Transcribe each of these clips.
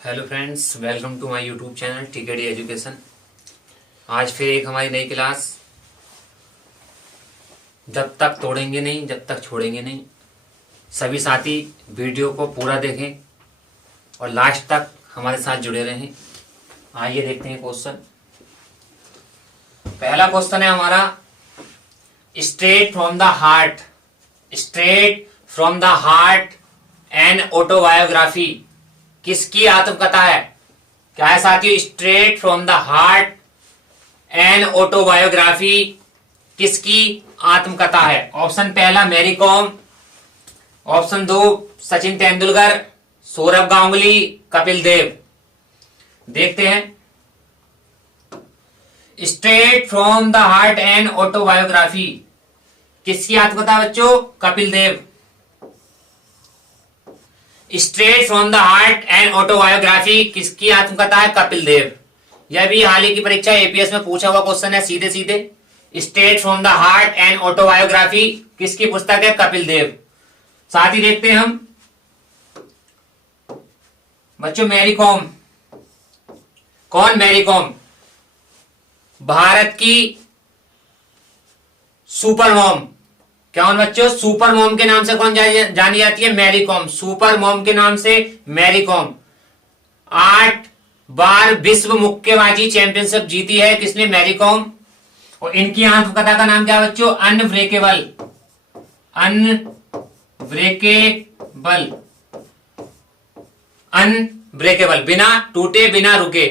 Hello friends, welcome to my YouTube channel TKD education. आज फिर एक हमारी नई क्लास, जब तक तोड़ेंगे नहीं जब तक छोड़ेंगे नहीं। सभी साथी वीडियो को पूरा देखें और लास्ट तक हमारे साथ जुड़े रहें। आइए देखते हैं क्वेश्चन। पहला क्वेश्चन है हमारा, straight from the heart, straight from the heart and autobiography किसकी आत्मकथा है? क्या है साथियों? Straight from the heart and autobiography किसकी आत्मकथा है? ऑप्शन पहला मैरी कॉम, ऑप्शन दो सचिन तेंदुलकर, सौरभ गांगुली, कपिल देव। देखते हैं। Straight from the heart and autobiography किसकी आत्मकथा बच्चों? Kapil Dev. Straight from the heart and autobiography किसकी आत्मकथा है? कपिल देव। यह भी हाल ही की परीक्षा एपीएस में पूछा हुआ क्वेश्चन है, सीधे सीधे। Straight from the heart and autobiography किसकी पुस्तक है? कपिल देव। साथ ही देखते हैं हम बच्चों, मैरी कॉम। कौन मैरी कॉम? भारत की सुपर मॉम। क्या बच्चों? सुपर मॉम के नाम से कौन जानी जाती है? Mary com. सुपर मॉम के नाम से मैरी कॉम। 8 बार विश्व मुक्केबाजी चैंपियनशिप जीती है किसने? मैरी कॉम। और इनकी आत्मकथा का नाम क्या है बच्चों? अनब्रेकेबल। अनब्रेकेबल, अनब्रेकेबल, बिना टूटे बिना रुके।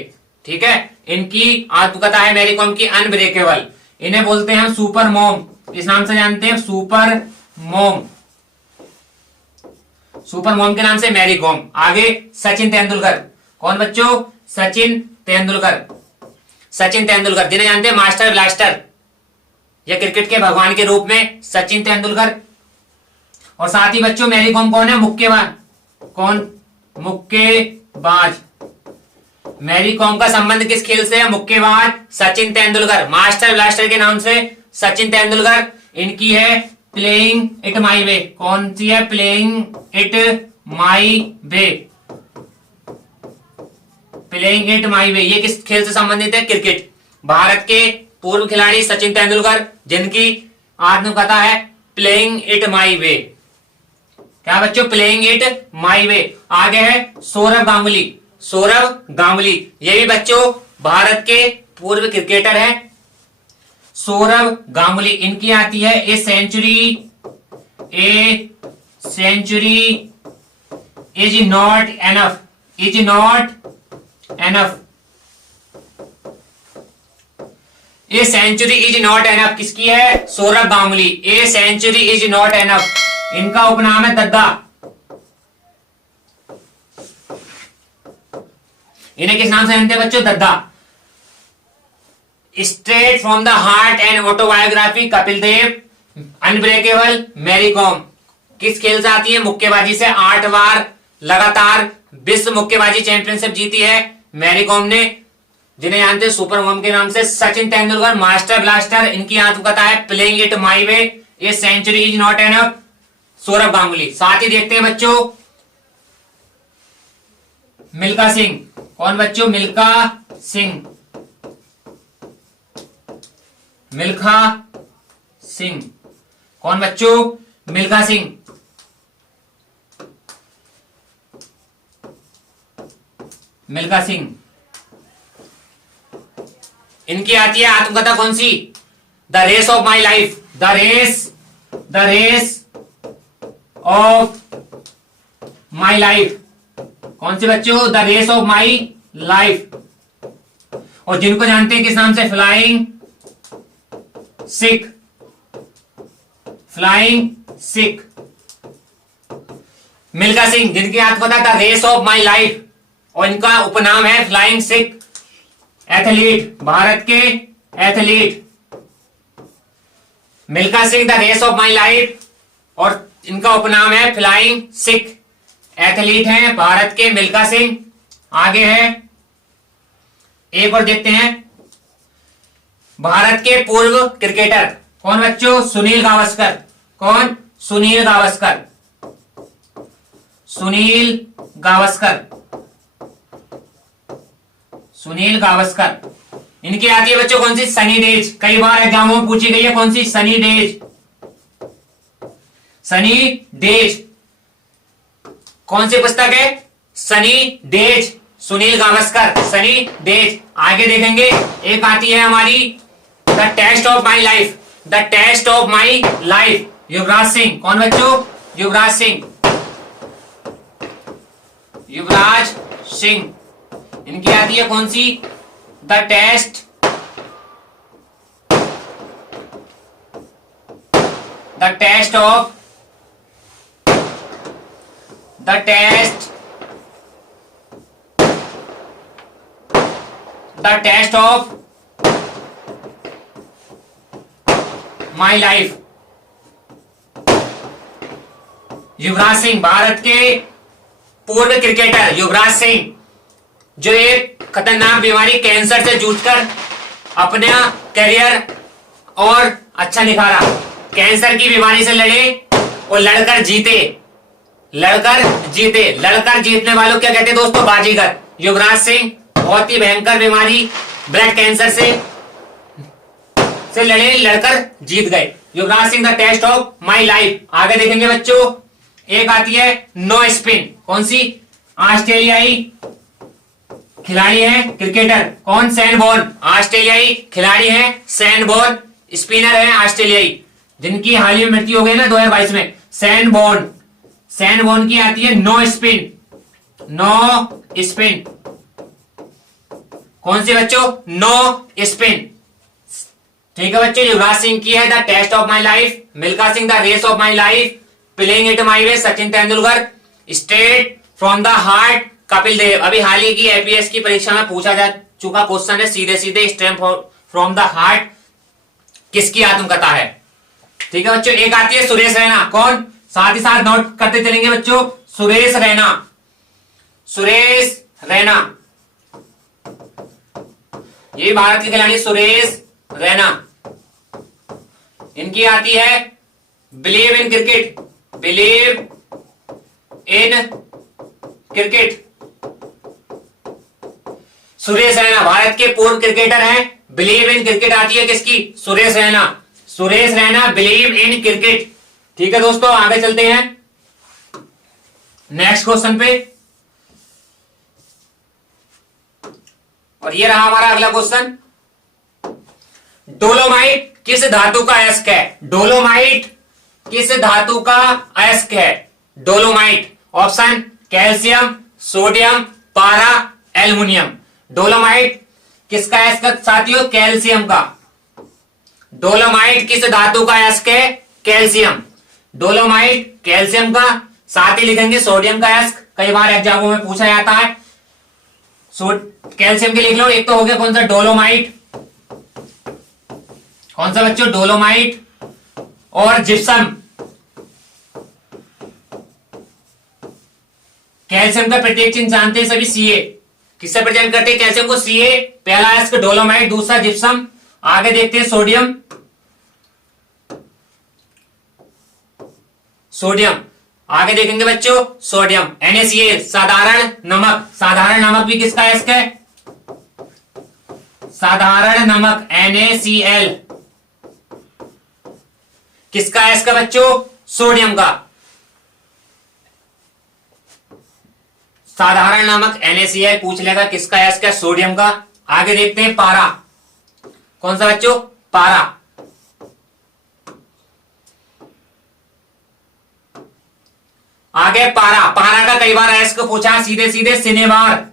ठीक है, इनकी आत्मकथा है मैरी कॉम की अनब्रेकेबल। इन्हें बोलते हैं हम सुपर मॉम, इस नाम से जानते हैं, सुपर मॉम। सुपर मॉम के नाम से मैरी कॉम। आगे सचिन तेंदुलकर। कौन बच्चों? सचिन तेंदुलकर। सचिन तेंदुलकर जिन्हें जानते हैं मास्टर ब्लास्टर, या क्रिकेट के भगवान के रूप में सचिन तेंदुलकर। और साथ ही बच्चों मैरी कॉम कौन है? मुक्केबाज। कौन? मुक्केबाज। मैरी कॉम का संबंध किस खेल से है? मुक्केबाज सचिन तेंदुलकर। मास्टर ब्लास्टर के नाम से सचिन तेंदुलकर। इनकी है प्लेइंग इट माई वे। कौन सी है? Playing it my way. Playing it my way ये किस खेल से संबंधित है? क्रिकेट। भारत के पूर्व खिलाड़ी सचिन तेंदुलकर, जिनकी आत्मकथा है प्लेइंग इट माई वे। क्या बच्चों? प्लेइंग इट माई वे। आगे है सौरभ गांगुली। सौरभ गांगुली ये भी बच्चों भारत के पूर्व क्रिकेटर है। सौरभ गांगुली। इनकी आती है a century is not enough. Is not enough. A century is not enough किसकी है? Sourav Ganguly. A century is not enough. इनका उपनाम है दद्दा। इन्हें किस नाम से जानते हैं बच्चों? Dadda. Straight from the heart and autobiography Kapil Dev. Unbreakable Mary Kom किस खेल से आती है? मुक्केबाजी से। 8 बार लगातार विश्व मुक्केबाजी चैंपियनशिप जीती है मैरी कॉम ने, जिन्हें जानते हैं सुपर मॉम के नाम से सचिन तेंदुलकर। मास्टर ब्लास्टर इनकी आत्मकथा है playing it my way. A century is not enough, Sourav Ganguly. साथ ही देखते हैं बच्चों मिल्खा सिंह। कौन बच्चों? मिल्खा सिंह। मिल्खा सिंह। कौन बच्चों? मिल्खा सिंह। मिल्खा सिंह। इनकी आती है आत्मकथा कौन सी? The race of my life. The race of my life. कौन सी बच्चों? The race of my life. और जिनको जानते हैं किस नाम से? फ्लाइंग सिख। फ्लाइंग सिख। मिल्खा सिंह जिनकी आत्मकथा the race of my life, और इनका उपनाम है फ्लाइंग सिख। एथलीट, भारत के athlete Milkha Singh, the race of my life, और इनका उपनाम है फ्लाइंग सिख। एथलीट हैं भारत के मिल्खा सिंह। आगे है एक और देखते हैं, भारत के पूर्व क्रिकेटर। कौन बच्चों? सुनील गावस्कर। कौन? सुनील गावस्कर। सुनील गावस्कर। सुनील गावस्कर। इनकी आती है बच्चों कौन सी? Sunny days. कई बार एग्जामों में पूछी गई है कौन सी? Sunny days. सनी डेज कौन सी पुस्तक है? Sunny days, Sunil Gavaskar, sunny days. आगे देखेंगे एक आती है हमारी the test of my life, the test of my life, Yuvraj Singh. कौन बच्चों? युवराज सिंह, युवराज सिंह। इनकी आती है कौन सी? The test, the test of, the test, the test of my life. Yuvraj Singh, Bharat के पूर्व क्रिकेटर युवराज सिंह, जो एक खतरनाक बीमारी कैंसर से जूझकर अपना करियर और अच्छा निखारा, कैंसर की बीमारी से लड़े और लड़कर जीते, लड़कर जीते। लड़कर जीतने वालों क्या कहते हैं दोस्तों? बाजीगर। युवराज सिंह बहुत ही भयंकर बीमारी ब्लड कैंसर से लड़े, लड़कर जीत गए। Yuvraj Singh the test of my life. आगे देखेंगे बच्चों एक आती है नो स्पिन। कौन सी? ऑस्ट्रेलियाई खिलाड़ी है, क्रिकेटर। कौन? सैन बॉर्न, ऑस्ट्रेलियाई खिलाड़ी है, सैन बॉर्न, स्पिनर है ऑस्ट्रेलियाई, जिनकी हाल ही में मृत्यु हो गई ना 2022 में। सैन बॉर्न, सैन बॉर्न की आती है नो स्पिन, नो स्पिन। कौन सी बच्चों? No spin. ठीक है बच्चों। युवराज सिंह की है the test of my life, Milkha Singh the race of my life, playing it my way Sachin Tendulkar, straight from the heart Kapil Dev. अभी हाल ही की एपीएस की परीक्षा में पूछा जा चुका क्वेश्चन है, सीधे सीधे स्ट्रेट फ्रॉम द हार्ट किसकी आत्मकथा है? ठीक है बच्चों। एक आती है सुरेश रैना। कौन? साथ ही साथ नोट करते चलेंगे बच्चों, सुरेश रैना, सुरेश रैना, ये भारत के खिलाड़ी सुरेश रैना। इनकी आती है believe in cricket, believe in cricket. Suresh Raina Bharat के पूर्व क्रिकेटर हैं। बिलीव इन क्रिकेट आती है किसकी? Suresh Raina, Suresh Raina, believe in cricket. ठीक है दोस्तों, आगे चलते हैं नेक्स्ट क्वेश्चन पे। और ये रहा हमारा अगला क्वेश्चन। डोलोमाइट किस धातु का अयस्क है? डोलोमाइट किस धातु का अयस्क है? डोलोमाइट। ऑप्शन कैल्शियम, सोडियम, पारा, एल्युमिनियम। डोलोमाइट किसका अयस्क साथियों? कैल्शियम का। डोलोमाइट किस धातु का अयस्क है? कैल्शियम। डोलोमाइट कैल्शियम का। साथ ही लिखेंगे सोडियम का अयस्क, कई बार एग्जामों में पूछा जाता है। कैल्शियम के लिख लो। एक तो हो गया कौन सा? डोलोमाइट। कौन सा बच्चों? डोलोमाइट और जिप्सम। कैल्शियम का प्रत्येक चिन्ह जानते हैं सभी, सीए। किससे प्रेजेंट करते हैं कैल्शियम को? सीए। पहला अयस्क डोलोमाइट, दूसरा जिप्सम। आगे देखते हैं सोडियम, सोडियम। आगे देखेंगे बच्चों सोडियम, NaCl, साधारण नमक। साधारण नमक भी किसका अयस्क है? साधारण नमक, NaCl किसका अयस्क है बच्चों? सोडियम का। साधारण नमक NaCl पूछ लेगा किसका अयस्क है? सोडियम का। आगे देखते हैं पारा। कौन सा बच्चों? पारा। आगे पारा, पारा का कई बार अयस्क पूछा, सीधे सीधे सिनेबार।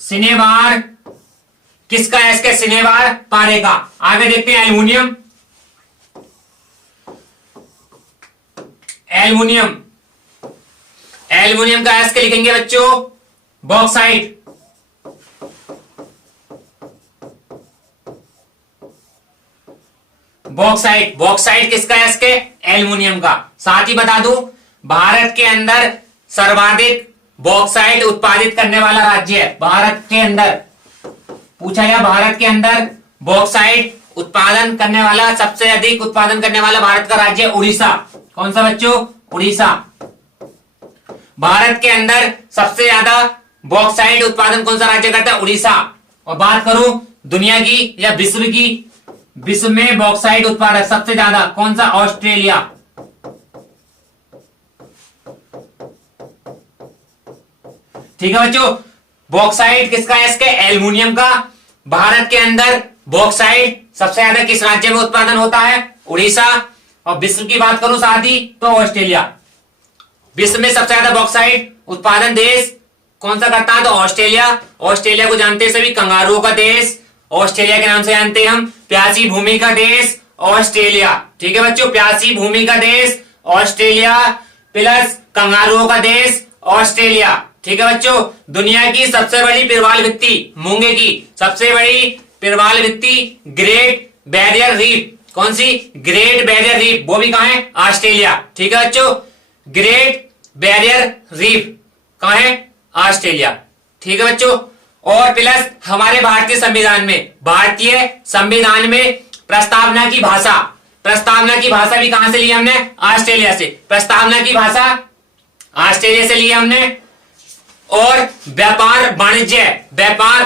सिनेबार किसका अयस्क है? सिनेबार पारे का। आगे देखते हैं एल्युमिनियम, एल्युमिनियम। एल्युमिनियम का अयस्क लिखेंगे बच्चों बॉक्साइट। बॉक्साइट, बॉक्साइट किसका अयस्क है? एल्युमिनियम का। साथ ही बता दूं भारत के अंदर सर्वाधिक बॉक्साइट उत्पादित करने वाला राज्य है। भारत के अंदर पूछा गया, भारत के अंदर बॉक्साइट उत्पादन करने वाला, सबसे अधिक उत्पादन करने वाला भारत का राज्य है उड़ीसा। कौन सा बच्चों? उड़ीसा। भारत के अंदर सबसे ज्यादा बॉक्साइट उत्पादन कौन सा राज्य करता है? उड़ीसा। और बात करूं दुनिया की या विश्व की, विश्व में बॉक्साइट उत्पादक सबसे ज्यादा कौन सा? ऑस्ट्रेलिया। ठीक है बच्चों, बॉक्साइट किसका है? इसके एल्युमिनियम का। भारत के अंदर बॉक्साइट सबसे ज्यादा किस राज्य में उत्पादन होता है? उड़ीसा। और विश्व की बात करूं साथ ही तो ऑस्ट्रेलिया। विश्व में सबसे ज्यादा बॉक्साइट उत्पादन देश कौन सा करता है? तो ऑस्ट्रेलिया। ऑस्ट्रेलिया को जानते हैं सभी, कंगारुओं का देश। ऑस्ट्रेलिया के नाम से जानते हैं हम, प्यासी भूमि का देश ऑस्ट्रेलिया। ठीक है बच्चों, प्यासी भूमि का देश ऑस्ट्रेलिया प्लस कंगारुओं का देश ऑस्ट्रेलिया। ठीक है बच्चों, दुनिया की सबसे बड़ी प्रवाल भित्ति, मूंगे की सबसे बड़ी प्रवाल भित्ति ग्रेट बैरियर रीफ, कौन सी? ग्रेट बैरियर रीफ, वो भी कहां है? ऑस्ट्रेलिया। ठीक है बच्चों, ग्रेट बैरियर रीफ कहां है? ऑस्ट्रेलिया। ठीक है बच्चों, और प्लस हमारे भारतीय संविधान में प्रस्तावना की भाषा, प्रस्तावना की भाषा भी कहां से ली हमने? ऑस्ट्रेलिया से। प्रस्तावना की भाषा ऑस्ट्रेलिया से ली हमने। और व्यापार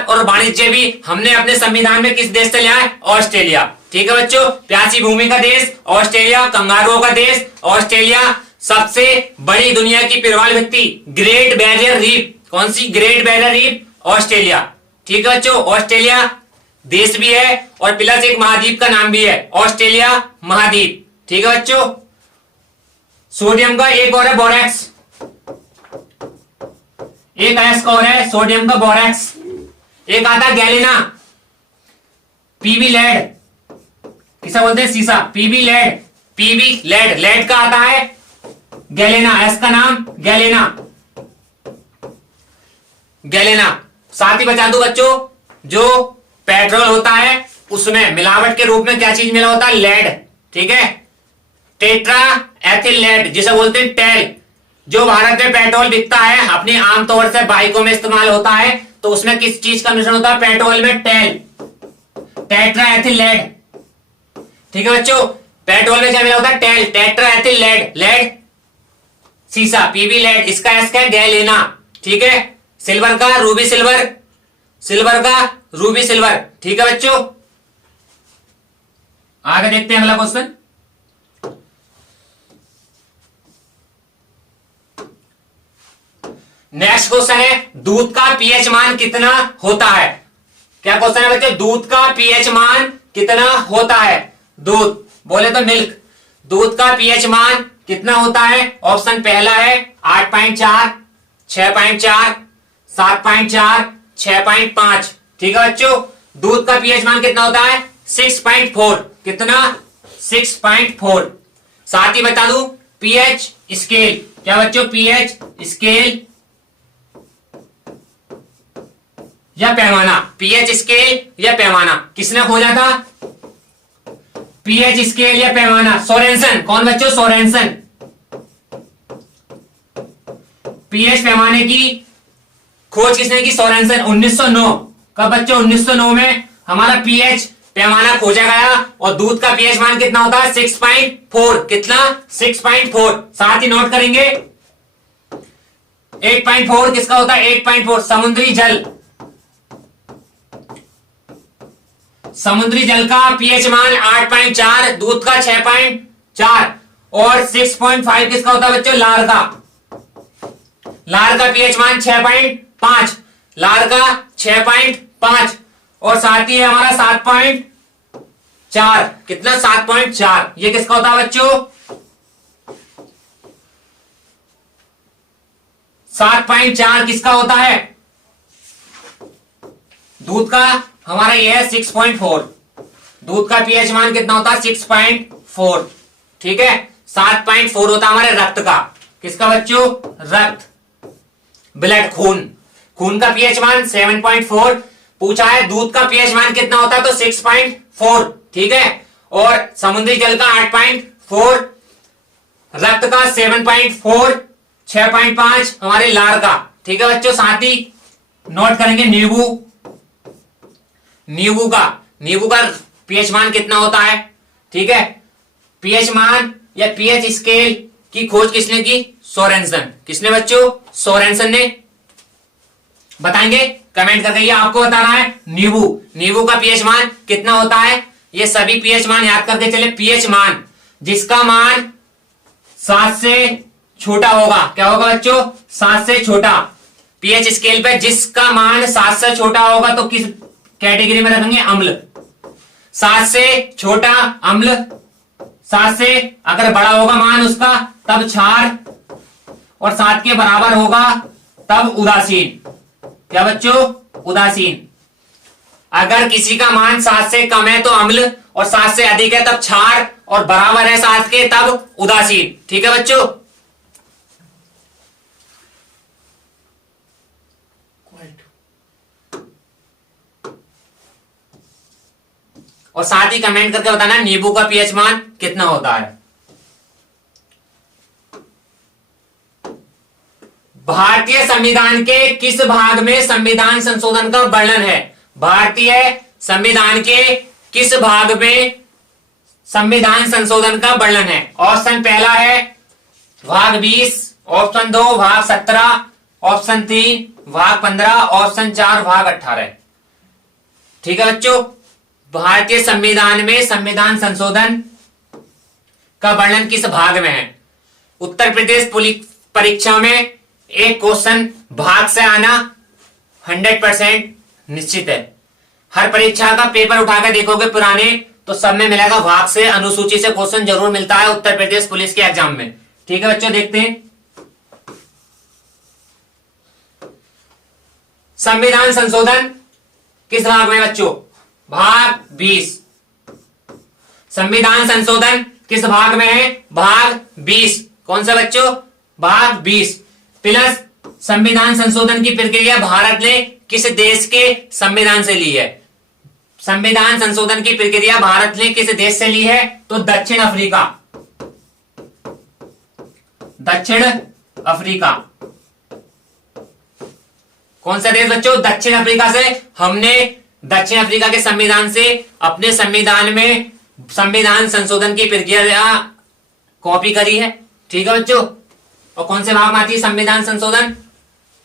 और वाणिज्य भी हमने अपने संविधान में किस देश से लिया है? ऑस्ट्रेलिया। ठीक है बच्चों, प्यासी भूमि का देश ऑस्ट्रेलिया, कंगारुओं का देश ऑस्ट्रेलिया, सबसे बड़ी दुनिया की प्रवाल भित्ति ग्रेट बैरियर रीफ, कौन सी? Great barrier reef Australia. ठीक है बच्चों, ऑस्ट्रेलिया देश भी है और प्लस एक महाद्वीप का नाम भी है, ऑस्ट्रेलिया महाद्वीप। ठीक है बच्चों, सोडियम का एक और है बोरैक्स, एक एस का और है सोडियम का बोरैक्स। एक आता है गैलेना, पीबी लेड, किसा बोलते हैं? सीसा। पीबी लेड, लेड का आता है गैलेना, एस का नाम गैलेना। साथ ही बता दूं बच्चों, जो पेट्रोल होता है उसमें मिलावट के रूप में क्या चीज मिला होता है? लेड। ठीक है, टेट्रा एथिल लेड जिसे बोलते हैं टेल। जो भारत में पेट्रोल बिकता है अपनी आमतौर से बाइकों में इस्तेमाल होता है, तो उसमें किस चीज का मिश्रण होता है? पेट्रोल में टेल, टेट्रा एथिल लेड। ठीक है बच्चों, पेट्रोल में क्या मिला होता है? TEL, tetra ethyl lead, lead सीसा, पीबी लेड। इसका एस का गैलेना। ठीक है, सिल्वर का रूबी सिल्वर, सिल्वर का रूबी सिल्वर। ठीक है बच्चों, आगे देखते हैं अगला क्वेश्चन। नेक्स्ट क्वेश्चन है, दूध का पीएच मान कितना होता है? क्या क्वेश्चन है बच्चों? दूध का पीएच मान कितना होता है? दूध बोले तो मिल्क, दूध का पीएच मान कितना होता है? ऑप्शन पहला है 8.4, 6.4, 7.4, 6.5। ठीक है बच्चों, दूध का पीएच मान कितना होता है? 6.4। कितना? 6.4। साथ ही बता दूं पीएच स्केल, क्या बच्चों? पीएच स्केल या पैमाना, पीएच स्केल या पैमाना किसने खोजा था? पीएच स्केल या पैमाना सोरेंसन। कौन बच्चों? सोरेंसन। पीएच पैमाने की खोज किसने की? सोरेंसन। 1909 का बच्चों, 1909 में हमारा पीएच पैमाना खोजा गया और दूध का पीएच मान कितना होता है? 6.4। कितना? 6.4। साथ ही नोट करेंगे 8.4 किसका होता है? 8.4 समुद्री जल, समुद्री जल का पीएच मान 8.4, दूध का 6.4 और 6.5 किसका होता है बच्चों? लार का, लार का पीएच मान 6.5, लार का 6.5 और साथ ही है हमारा 7.4। कितना? 7.4। ये किसका होता है बच्चों? 7.4 किसका होता है? दूध का हमारा ये है 6.4। दूध का पीएच मान कितना होता है? 6.4। ठीक है, 7.4 होता है हमारे रक्त का। किसका बच्चों? रक्त, ब्लड, खून। खून का पीएच मान 7.4 पूछा है। दूध का पीएच मान कितना होता है? तो 6.4। ठीक है, और समुद्री जल का 8.4, रक्त का 7.4, 6.5 हमारे लार का। ठीक है बच्चों, साथ ही नोट करेंगे नींबू, नींबू का पीएच मान कितना होता है? ठीक है, पीएच मान या पीएच स्केल की खोज किसने की? सोरेंसन। किसने बच्चों? सोरेंसन ने। बताएंगे कमेंट करके। ये आपको बताना है नींबू, नींबू का पीएच मान कितना होता है। ये सभी पीएच मान याद करके चले। पीएच मान जिसका मान 7 से छोटा होगा, क्या होगा बच्चों, 7 से छोटा। पीएच स्केल पे जिसका मान 7 से छोटा होगा तो किस कैटेगरी में रखेंगे, अम्ल। 7 से छोटा अम्ल, 7 से अगर बड़ा होगा मान उसका तब क्षार, और 7 के बराबर होगा तब उदासीन। क्या बच्चों, उदासीन। अगर किसी का मान 7 से कम है तो अम्ल, और 7 से अधिक है तब क्षार, और बराबर है 7 के तब उदासीन। ठीक है बच्चों। और साथ ही कमेंट करके बताना नींबू का पीएच मान कितना होता है। भारतीय संविधान के किस भाग में संविधान संशोधन का वर्णन है। भारतीय संविधान के किस भाग में संविधान संशोधन का वर्णन है। ऑप्शन पहला है भाग 20, ऑप्शन 2 भाग 17, ऑप्शन 3 भाग 15, ऑप्शन 4 भाग 18। ठीक है बच्चों। भारतीय संविधान में संविधान संशोधन का वर्णन किस भाग में है। उत्तर प्रदेश पुलिस परीक्षा में एक क्वेश्चन भाग से आना 100% निश्चित है। हर परीक्षा का पेपर उठाकर देखोगे पुराने तो सब में मिलेगा भाग से, अनुसूची से क्वेश्चन जरूर मिलता है उत्तर प्रदेश पुलिस के एग्जाम में। ठीक है बच्चों, देखते हैं संविधान संशोधन किस भाग में बच्चों, भाग 20। संविधान संशोधन किस भाग में है, भाग 20। कौन सा बच्चों, भाग 20। प्लस संविधान संशोधन की प्रक्रिया भारत ने किस देश के संविधान से ली है। संविधान संशोधन की प्रक्रिया भारत ने किस देश से ली है, तो दक्षिण अफ्रीका। दक्षिण अफ्रीका। कौन सा देश बच्चों, दक्षिण अफ्रीका से। हमने दक्षिण अफ्रीका के संविधान से अपने संविधान में संविधान संशोधन की प्रक्रिया कॉपी करी है। ठीक है बच्चों। और कौन से भाग में आती है संविधान संशोधन,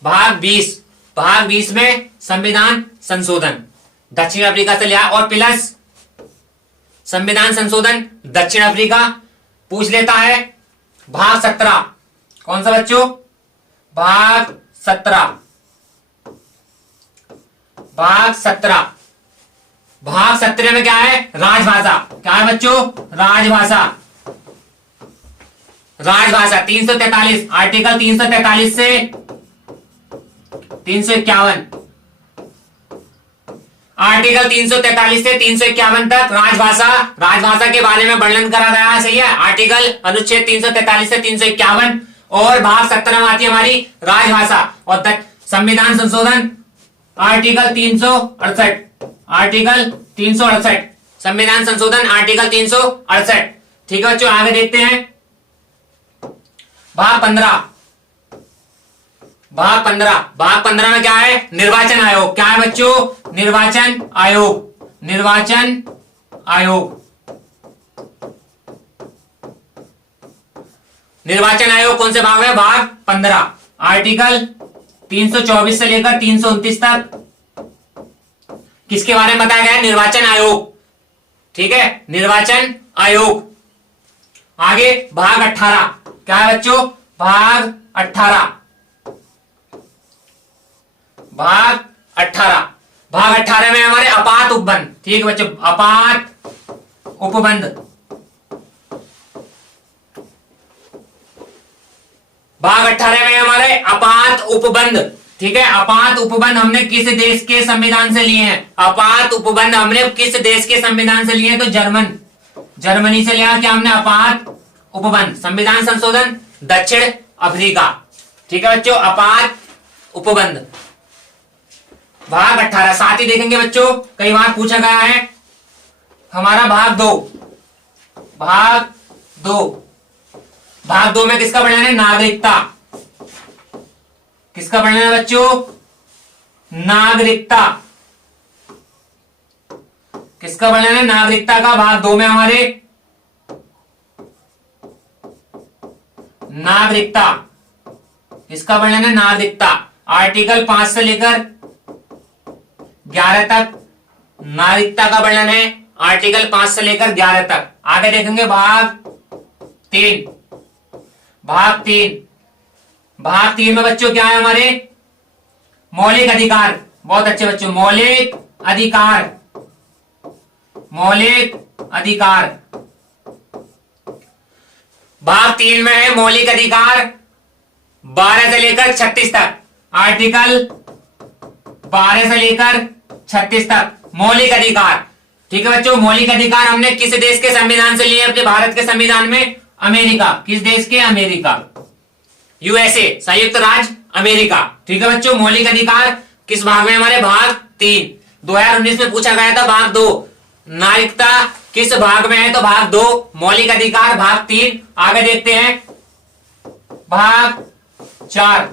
भाग 20। भाग 20 में संविधान संशोधन दक्षिण अफ्रीका से लिया। और प्लस संविधान संशोधन दक्षिण अफ्रीका पूछ लेता है भाग 17। कौन सा बच्चों, भाग 17। भाग 17। भाग 17 में क्या है, राजभाषा। क्या है बच्चों, राजभाषा। राजभाषा 343, आर्टिकल 343 से 351। आर्टिकल 343 से 351 तक राजभाषा, राजभाषा के बारे में वर्णन करा गया है। सही है। आर्टिकल अनुच्छेद 343 से 351। और भाग 17 में आती है हमारी राजभाषा। और संविधान संशोधन आर्टिकल 368। आर्टिकल 368 संविधान संशोधन आर्टिकल 368। ठीक है बच्चों, आगे देखते हैं भाग 15। भाग 15। भाग 15 में क्या है, निर्वाचन आयोग। क्या है बच्चों, निर्वाचन आयोग। निर्वाचन आयोग। निर्वाचन आयोग कौन से भाग में, भाग 15। आर्टिकल 324 से लेकर 329 तक किसके बारे में बताया गया है, निर्वाचन आयोग। ठीक है, निर्वाचन आयोग। आगे भाग 18। क्या है बच्चों, भाग 18। भाग 18। भाग 18 में हमारे आपात उपबंध। ठीक है बच्चों, आपात उपबंध। भाग 18 में हमारे आपात उपबंध। ठीक है, आपात उपबंध हमने किस देश के संविधान से लिए हैं, आपात उपबंध हमने किस देश के संविधान से लिए हैं, तो जर्मनी से लिया क्या हमने आपात उपबंध। संविधान संशोधन दक्षिण अफ्रीका। ठीक है बच्चों, आपात उपबंध भाग 18। साथ ही देखेंगे बच्चों, कई बार पूछा गया है हमारा भाग 2। भाग 2। भाग 2 में किसका वर्णन है, नागरिकता। किसका वर्णन है बच्चों, नागरिकता। किसका वर्णन है, नागरिकता का। भाग 2 में हमारे नागरिकता। किसका वर्णन है, नागरिकता। आर्टिकल 5 से लेकर 11 तक नागरिकता का वर्णन है। आर्टिकल 5 से लेकर 11 तक। आगे देखेंगे भाग 3। भाग 3 में बच्चों क्या है हमारे? मौलिक अधिकार। बहुत अच्छे बच्चों, मौलिक अधिकार। मौलिक अधिकार भाग 3 में है मौलिक अधिकार 12 से लेकर 36 तक। आर्टिकल 12 से लेकर 36 तक मौलिक अधिकार। ठीक है बच्चों, मौलिक अधिकार हमने किस देश के संविधान से लिए? अपने भारत के संविधान में। अमेरिका। किस देश के? अमेरिका। यूएसए, संयुक्त राज्य अमेरिका। ठीक है बच्चों, मौलिक अधिकार किस भाग में? हमारे भाग 3। 2019 में पूछा गया था भाग 2। नागरिकता किस भाग में है? तो भाग 2। मौलिक अधिकार भाग 3। आगे देखते हैं भाग 4।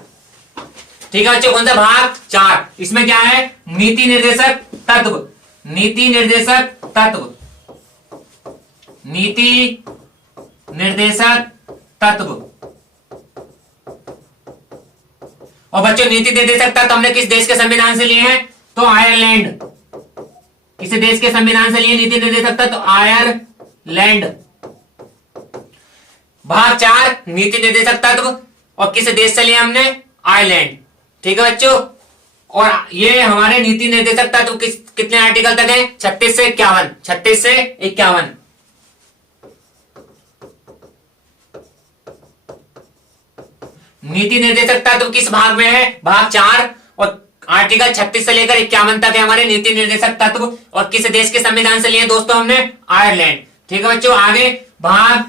ठीक है बच्चों, कौन सा? भाग 4। इसमें क्या है? नीति निर्देशक तत्व। नीति निर्देशक तत्व। नीति निर्देशक तत्व। और बच्चों नीति निर्देशक तत्व हमने किस देश के संविधान से लिए हैं? तो आयरलैंड। किस देश के संविधान से लिए नीति निर्देशक तत्व? आयरलैंड। भाग 4 नीति निर्देशक तत्व और किस देश से लिए हमने? आयरलैंड। ठीक है बच्चों, और ये हमारे नीति निर्देशक तत्व कितने आर्टिकल तक है? 36 से 51। 36 से 51। नीति निर्देशक तत्व किस भाग में है? भाग 4। और आर्टिकल 36 से लेकर 51 तक है हमारे नीति निर्देशक तत्व। और किस देश के संविधान से लिए दोस्तों हमने? आयरलैंड। ठीक है बच्चों, आगे भाग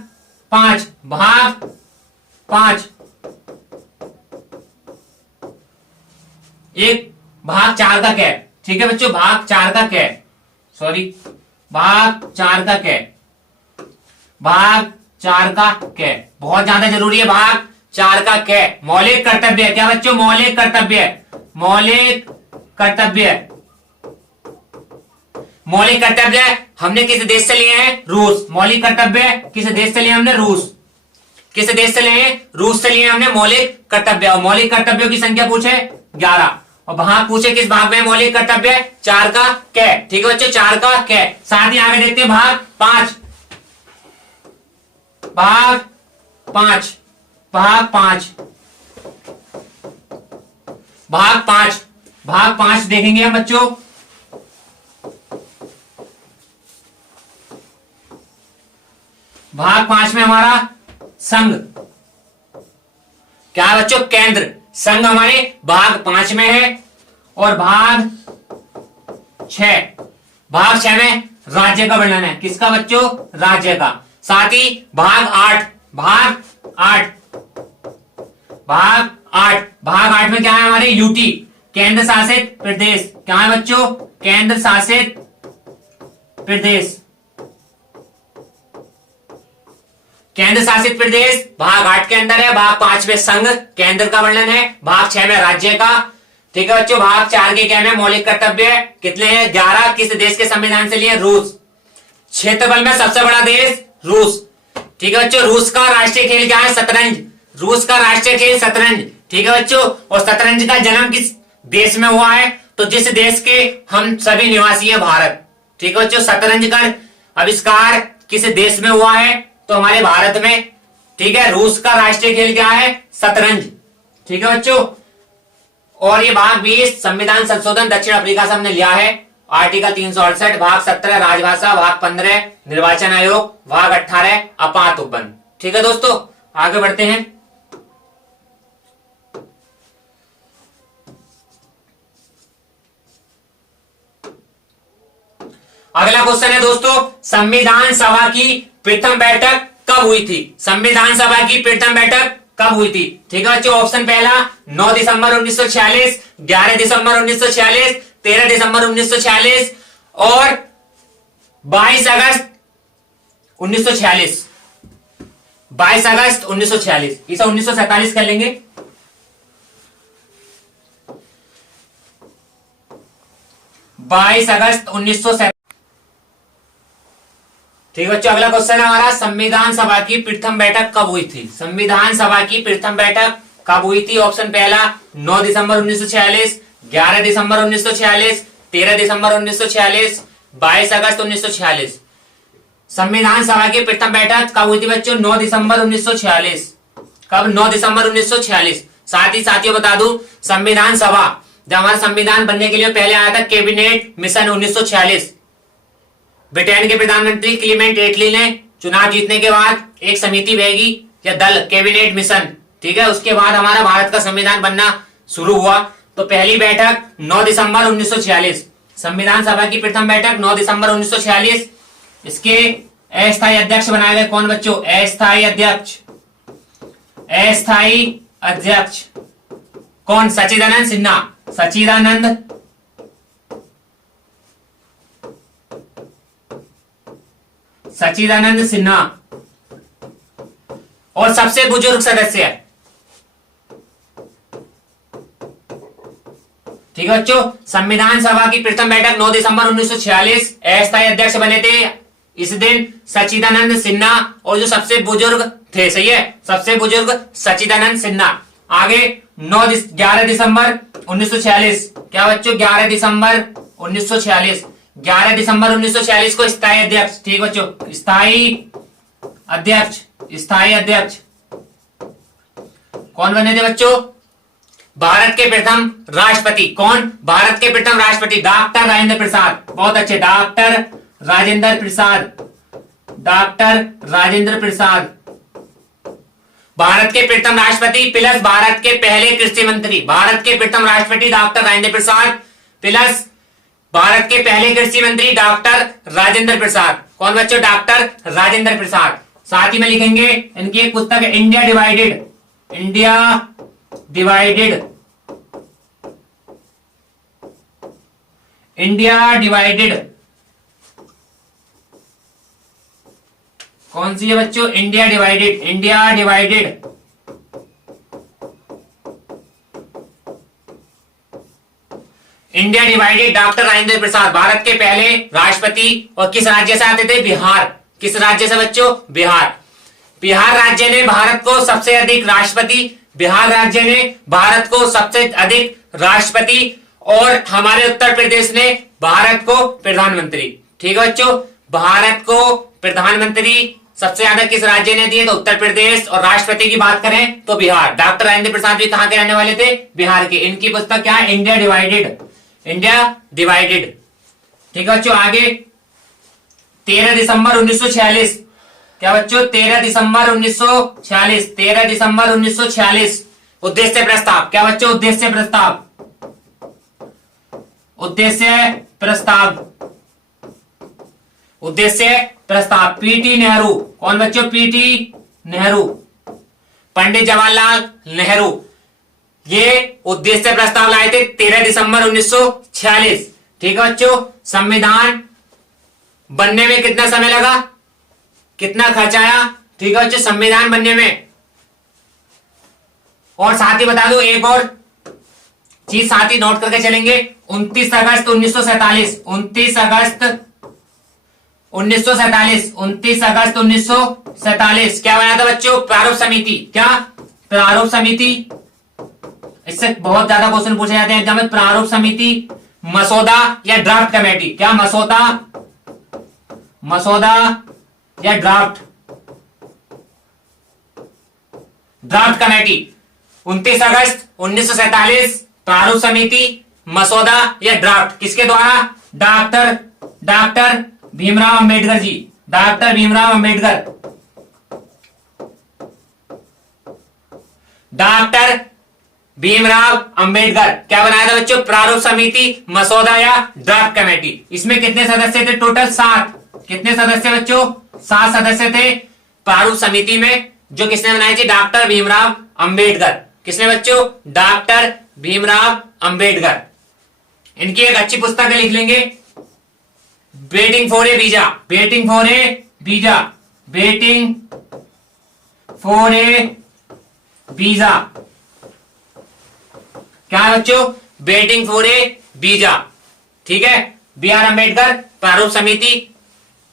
5। भाग 5 एक भाग 4 का क्या? ठीक है बच्चों, भाग 4 का क्या? सॉरी, भाग 4 का क्या? भाग 4 का क्या बहुत ज्यादा जरूरी है। भाग 4 का क्या? मौलिक कर्तव्य। क्या बच्चों? मौलिक कर्तव्य। मौलिक कर्तव्य। मौलिक कर्तव्य हमने किस देश से लिए हैं? रूस। मौलिक कर्तव्य किस देश से लिए हमने? रूस। किस देश से लिए? रूस से लिए हमने मौलिक कर्तव्य। और मौलिक कर्तव्यों की संख्या पूछे 11। और भाग पूछे किस भाग में मौलिक कर्तव्य? 4 का क्या? ठीक है बच्चों, 4 का क्या? साथ ही आगे देखते हैं भाग 5। भाग 5। भाग 5। भाग 5। भाग 5 देखेंगे हम बच्चों। भाग 5 में हमारा संघ। क्या है बच्चों? केंद्र। संघ हमारे भाग 5 में है। और भाग 6। भाग 6 में राज्य का वर्णन है। किसका बच्चों? राज्य का। साथ ही भाग 8। भाग 8। भाग 8। भाग 8 में क्या है हमारे? यूटी, केंद्र शासित प्रदेश। क्या है बच्चों? केंद्र शासित प्रदेश। केंद्र शासित प्रदेश भाग 8 के अंदर है। भाग 5 में संघ, केंद्र का वर्णन है। भाग 6 में राज्य का। ठीक है बच्चों, भाग 4 के क्या में? मौलिक कर्तव्य कितने हैं? 11। किस देश के संविधान से लिए? रूस। क्षेत्रफल में सबसे बड़ा देश रूस। ठीक है बच्चों, रूस का राष्ट्रीय खेल क्या है? शतरंज। रूस का राष्ट्रीय खेल शतरंज। ठीक है बच्चों, और शतरंज का जन्म किस देश में हुआ है? तो जिस देश के हम सभी निवासी हैं, भारत। ठीक है बच्चों, शतरंज का आविष्कार किस देश में हुआ है? तो हमारे भारत में। ठीक है, रूस का राष्ट्रीय खेल क्या है? शतरंज। ठीक है बच्चों, और ये भाग 20 संविधान संशोधन दक्षिण अफ्रीका से हमने लिया है। आर्टिकल 368। भाग 17 राजभाषा। भाग 15 निर्वाचन आयोग। भाग 18 आपात उपबंध। ठीक है दोस्तों, आगे बढ़ते हैं। अगला क्वेश्चन है दोस्तों, संविधान सभा की प्रथम बैठक कब हुई थी? संविधान सभा की प्रथम बैठक कब हुई थी? ठीक है बच्चों, ऑप्शन पहला 9 दिसंबर 1946, 11 दिसंबर 1946, 13 दिसंबर 1946 और 22 अगस्त 1946। 22 अगस्त 1946। इसे 1947 कर लेंगे। बाईस अगस्त 1947। ठीक है बच्चों, अगला क्वेश्चन है हमारा, संविधान सभा की प्रथम बैठक कब हुई थी? संविधान सभा की प्रथम बैठक कब हुई थी? ऑप्शन पहला 9 दिसंबर 1946, 11 दिसंबर 1946, 13 दिसंबर 1946, 22 अगस्त 1946। संविधान सभा की प्रथम बैठक कब हुई थी बच्चों? 9 दिसंबर 1946। कब? 9 दिसंबर 1946। साथ ही साथियों बता दूं, संविधान सभा जब हमारा संविधान बनने के लिए पहले आया था कैबिनेट मिशन 1946। ब्रिटेन के प्रधानमंत्री क्लीमेंट एटली ने चुनाव जीतने के बाद एक समिति भेजी या दल, कैबिनेट मिशन, ठीक है। उसके बाद हमारा भारत का संविधान बनना शुरू हुआ। तो पहली बैठक 9 दिसंबर 1946, संविधान सभा की प्रथम बैठक 9 दिसंबर 1946। इसके अस्थायी अध्यक्ष बनाए गए कौन बच्चों? अस्थायी अध्यक्ष, अस्थायी अध्यक्ष कौन? सच्चिदानंद सिन्हा, सच्चिदानंद सच्चिदानंद सिन्हा। और सबसे बुजुर्ग सदस्य, ठीक है बच्चों, संविधान सभा की प्रथम बैठक 9 दिसंबर 1946, अस्थायी अध्यक्ष बने थे इस दिन सच्चिदानंद सिन्हा, और जो सबसे बुजुर्ग थे, सही है, सबसे बुजुर्ग सच्चिदानंद सिन्हा। आगे 11 दिसंबर 1946, क्या बच्चों? 11 दिसंबर 1946, 11 दिसंबर 1946 को स्थायी अध्यक्ष, ठीक बच्चों, स्थायी अध्यक्ष, स्थायी अध्यक्ष कौन बने थे बच्चों? भारत के प्रथम राष्ट्रपति कौन? भारत के प्रथम राष्ट्रपति डॉक्टर राजेंद्र प्रसाद। बहुत अच्छे, डॉक्टर राजेंद्र प्रसाद, डॉक्टर राजेंद्र प्रसाद भारत के प्रथम राष्ट्रपति प्लस भारत के पहले कृषि मंत्री। भारत के प्रथम राष्ट्रपति डॉक्टर राजेंद्र प्रसाद प्लस भारत के पहले कृषि मंत्री डॉक्टर राजेंद्र प्रसाद। कौन बच्चों? डॉक्टर राजेंद्र प्रसाद। साथ ही में लिखेंगे, इनकी एक पुस्तक है India divided, India divided, India divided कौन सी है बच्चों? India divided, India divided. India divided doctor Rajendra Prasad Bharat के पहले राष्ट्रपति। और किस राज्य से आते थे? बिहार। किस राज्य से बच्चों? बिहार। बिहार राज्य ने भारत को सबसे अधिक राष्ट्रपति, बिहार राज्य ने भारत को सबसे अधिक राष्ट्रपति, और हमारे उत्तर प्रदेश ने भारत को प्रधानमंत्री। ठीक है बच्चों, भारत को प्रधानमंत्री सबसे ज्यादा किस राज्य ने दिए? तो उत्तर प्रदेश। और राष्ट्रपति की बात करें तो बिहार। डॉक्टर राजेंद्र प्रसाद भी कहां के रहने वाले थे? बिहार के। इनकी पुस्तक क्या है? India divided, India divided. ठीक है बच्चों, आगे 13 दिसंबर 1946, क्या बच्चों? 13 दिसंबर 1946, 13 दिसंबर 1946 उद्देश्य प्रस्ताव। क्या बच्चों? उद्देश्य प्रस्ताव, उद्देश्य प्रस्ताव, उद्देश्य प्रस्ताव। पीटी नेहरू। कौन बच्चों? पीटी नेहरू, पंडित जवाहरलाल नेहरू, ये उद्देश्य प्रस्ताव लाए थे 13 दिसंबर 1946। ठीक है बच्चों, संविधान बनने में कितना समय लगा, कितना खर्चा आया? ठीक है बच्चों, संविधान बनने में। और साथ ही बता दो एक और चीज साथ ही नोट करके चलेंगे, 29 अगस्त 1947, 29 अगस्त 1947, 29 अगस्त 1947 क्या बना था बच्चों? प्रारूप समिति। क्या? प्रारूप समिति। इससे बहुत ज्यादा क्वेश्चन पूछे जाते हैं एग्जाम में। प्रारूप समिति, मसौदा या ड्राफ्ट कमेटी। क्या? मसौदा, मसौदा या ड्राफ्ट, ड्राफ्ट कमेटी। 29 अगस्त 1947 प्रारूप समिति, मसौदा या ड्राफ्ट किसके द्वारा? Doctor Bhimrao Ambedkar ji, doctor Bhimrao Ambedkar, doctor Bhimrao Ambedkar क्या बनाया था बच्चों? प्रारूप समिति, मसौदा या ड्राफ्ट कमेटी। इसमें कितने सदस्य थे? टोटल 7। कितने सदस्य बच्चों? 7 सदस्य थे प्रारूप समिति में, जो किसने बनाई थी? डॉक्टर भीमराव अंबेडकर। किसने बच्चों? डॉक्टर भीमराव अंबेडकर। इनकी एक अच्छी पुस्तक लिख लेंगे, waiting for A visa, waiting for A visa, waiting for A visa. क्या है बच्चों? Waiting for A visa. ठीक है, बी आर अंबेडकर, प्रारूप समिति,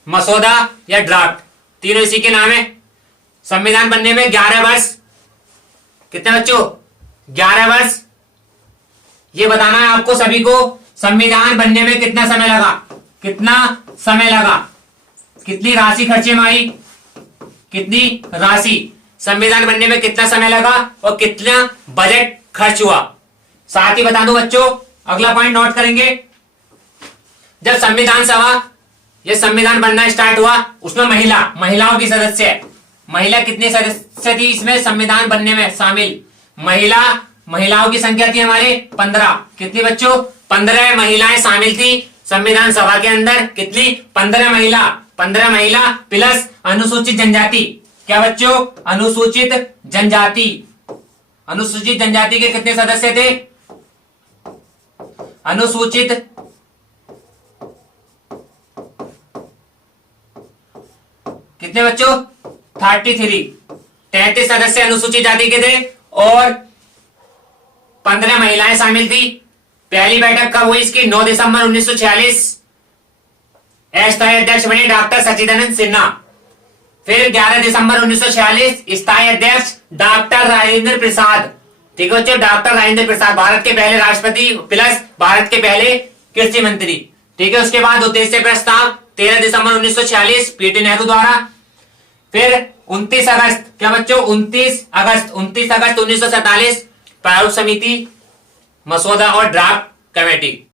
मसौदा या ड्राफ्ट, तीनों इसी के नाम है। संविधान बनने में 11 वर्ष, कितने बच्चों? 11 वर्ष। ये बताना है आपको सभी को संविधान बनने में कितना समय लगा, कितना समय लगा, कितनी राशि खर्चे में आई, कितनी राशि संविधान बनने में कितना समय लगा और कितना बजट खर्च हुआ। साथ ही बता दूं बच्चों, अगला पॉइंट नोट करेंगे, जब संविधान सभा ये संविधान बनना स्टार्ट हुआ उसमें महिलाओं की सदस्य है। महिला कितने सदस्य थी इसमें संविधान बनने में शामिल? महिलाओं की संख्या थी हमारे 15। कितनी बच्चों? 15 महिलाएं शामिल थी संविधान सभा के अंदर। कितनी? 15 महिला प्लस अनुसूचित जनजाति। क्या बच्चों? अनुसूचित जनजाति। अनुसूचित जनजाति के कितने सदस्य थे? अनुसूचित कितने बच्चों? 33 सदस्य अनुसूचित जाति के थे और 15 महिलाएं शामिल थी। पहली बैठक कब हुई इसकी? 9 दिसंबर 1946। अस्थायी अध्यक्ष बने डॉक्टर सच्चिदानंद सिन्हा। फिर 11 दिसंबर 1946 स्थायी अध्यक्ष डॉक्टर राजेंद्र प्रसाद। ठीक है बच्चों, डॉक्टर राजेंद्र प्रसाद भारत के पहले राष्ट्रपति प्लस भारत के पहले कृषि मंत्री। ठीक है, उसके बाद उद्देश्य प्रस्ताव 13 दिसंबर 1946 पीटी नेहरू द्वारा। फिर 29 अगस्त, क्या बच्चों? 29 अगस्त 1947 प्रारूप समिति, मसौदा और ड्राफ्ट कमेटी।